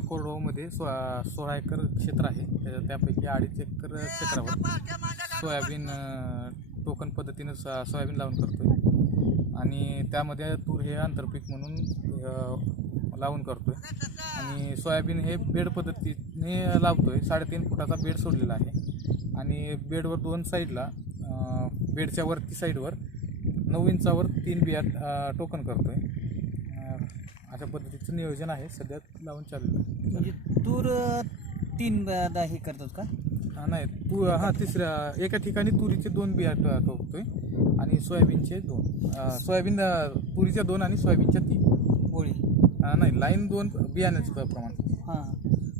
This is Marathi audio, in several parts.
कोरडवाहूमध्ये 16 एकर क्षेत्र आहे. त्यापैकी 2.5 एकर क्षेत्रावर सोयाबीन टोकन पद्धतीनं सोयाबीन लावून करतो आणि त्यामध्ये तूर हे आंतरपीक म्हणून लावून करतो आणि सोयाबीन हे बेड पद्धतीने लावतो आहे. 3.5 फुटाचा बेड सोडलेला आहे आणि बेडवर 2 साईडला बेडच्या वरती साईडवर 9 इंचावर 3 बिया टोकन करतो आहे. अशा पद्धतीचं नियोजन आहे, सध्या लावून चालू आहे. म्हणजे तूर 3 हे करतात का? नाही, तिसऱ्या एका ठिकाणी तुरीचे 2 बिया टोकतोय आणि सोयाबीनचे 2. सोयाबीन तुरीच्या 2 आणि सोयाबीनच्या 3 ओळी. नाही, लाईन 2 बियाण्याचं प्रमाण. हां,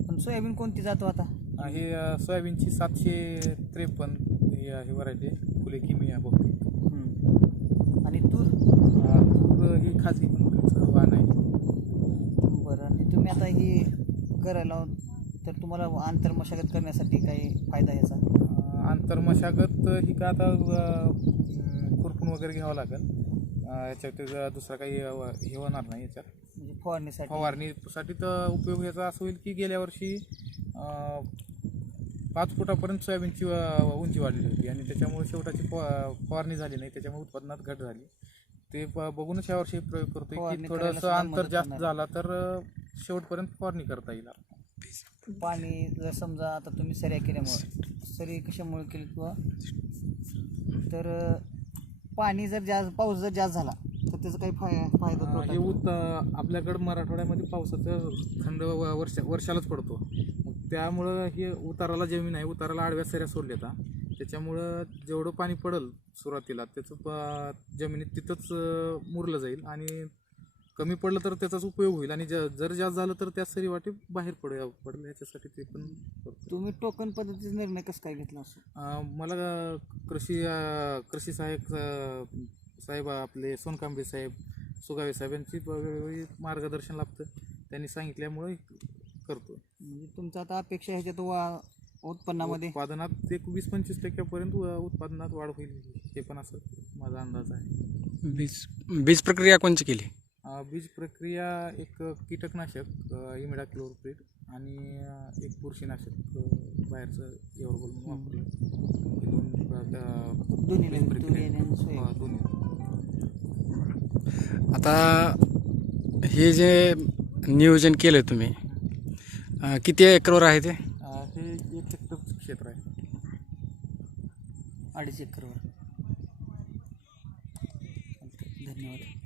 पण सोयाबीन कोणती जातो आता? हे सोयाबीनची 753 ही व्हरायटी फुले किमी बहुतेक. आणि तूर ही खाजगी कंपनीचं वाण आहे. बरं, आणि तुम्ही आता ही करायला तर तुम्हाला आंतरमशागत करण्यासाठी काही फायदा ह्याचा? आंतरमशागत ही का आता खुरपून वगैरे घ्यावं लागेल. याच्यात दुसरा काही हे होणार नाही. याच्यात म्हणजे फवारणीसाठी तर उपयोग याचा असं होईल की गेल्या वर्षी 5 फुटापर्यंत सोयाबीनची उंची वाढलेली होती आणि त्याच्यामुळे शेवटाची फवारणी झाली नाही, त्याच्यामुळे उत्पादनात घट झाली. ते बघूनच यावर्षी प्रयोग करतोय की थोडंसं अंतर जास्त झाला तर शेवटपर्यंत फवारणी करता येईल. पाणी जर समजा आता तुम्ही सऱ्या केल्यामुळे, सरी कशामुळे केली किंवा तर पाणी जर पाऊस जर जास्त झाला तर त्याचा काही फायदा हे आपल्याकडं मराठवाड्यामध्ये पावसाचा खंड वर्षालाच पडतो. मग त्यामुळं हे उताराला जमीन आहे, उताराला आडव्या सऱ्या सोडल्या त्याच्यामुळं जेवढं पाणी पडेल सुरुवातीला त्याचं जमिनीत तिथंच मुरलं जाईल आणि कमी पडलं तर त्याचाच उपयोग होईल आणि जर जास्त झालं तर त्या सरी वाटे बाहेर पडेल याच्यासाठी ते पण. तुम्ही टोकन पद्धतीचा निर्णय कसं काय घेतला असं? मला कृषी सहाय्यक साहेब आपले सोनकांबळे साहेब, सुगावे साहेब यांची वेगवेगळी मार्गदर्शन लागतं, त्यांनी सांगितल्यामुळे करतो. म्हणजे तुमचं आता अपेक्षा ह्याच्यात उत्पन्नामध्ये उत्पादनात एक 20-25% उत्पादनात वाढ होईल, हे पण असं माझा अंदाज आहे. बीज प्रक्रिया कोणची केली? बीज प्रक्रिया एक कीटकनाशक इमिडाक्लोप्रिड आणि एक बुरशीनाशक बाहेरचं एवढं वापरलं. दोन्ही. आता हे जे नियोजन केलं तुम्ही किती एकरवर आहे ते? हे 1 हेक्टरचं क्षेत्र आहे. 2.5 एकरवर. धन्यवाद.